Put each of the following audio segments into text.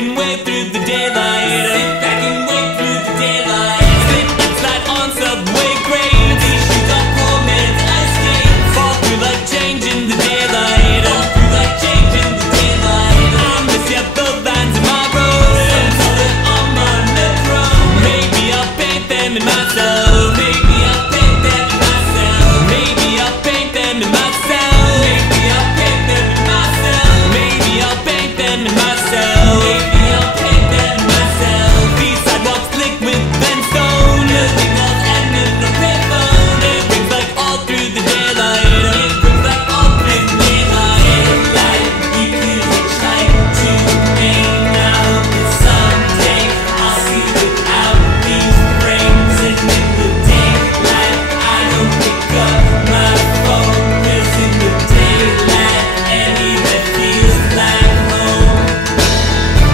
and wave through the daylight. Sit back and wave through the daylight. Slip and slide on subway grades. These shoes are poor man's ice skates. Fall through like change in the daylight. Fall through like change in the daylight. I miss your both lines in my road. Some call it on my metro. Maybe I'll paint them in myself. Maybe I'll paint them in myself. Maybe I'll paint them in myself. Maybe I'll paint them in myself. Maybe I'll paint them in myself. Maybe I'll paint them in myself. These sidewalks slick with brimstone. The signals end in a payphone. It rings like all through the daylight. It rings like all through the daylight. Daylight, we could hitchhike to Maine now, but someday I'll see without these frames. And in the daylight, I don't pick up my phone. 'Cause in the daylight, anywhere feels like home.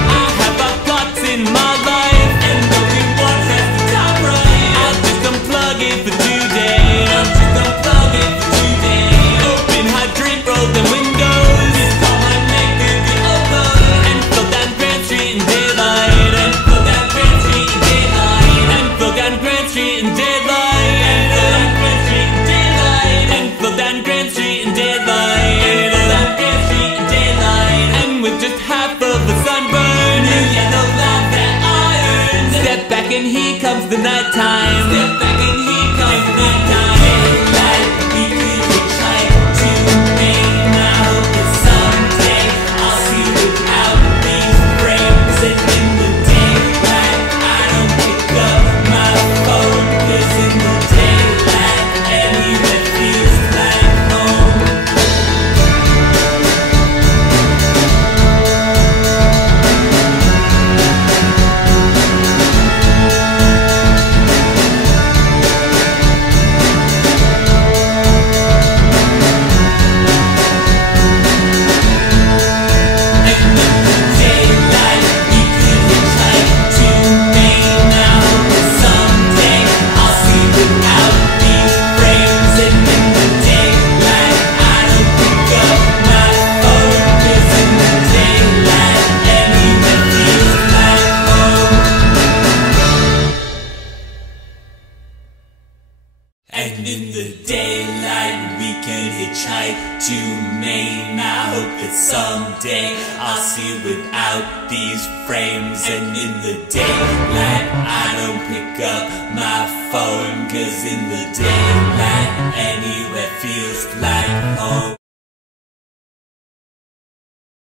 I have our plots in my life, and only one has the top right. I'll just unplug it for today. I'll just unplug it for today. Open hydrant, roll the windows. It's all my neck to be open. And float down Grand Street in daylight. And float down Grand Street in daylight. And float down Grand Street in daylight. And float down Grand Street in daylight. And float down Grand Street in daylight. And float down Grand Street in daylight. And with just half of the sunburn, new yellow light that iron. Step back and here comes the nighttime. Step back and here comes the nighttime. Daylight, we could hitchhike to Maine now, but someday I'll see without these frames. And in the daylight, I don't pick up my phone. 'Cause in the daylight, anywhere feels like home. And in the daylight, we can hitchhike to Maine. I hope that someday I'll see without these frames. And in the daylight, I don't pick up my phone. 'Cause in the daylight, anywhere feels like home.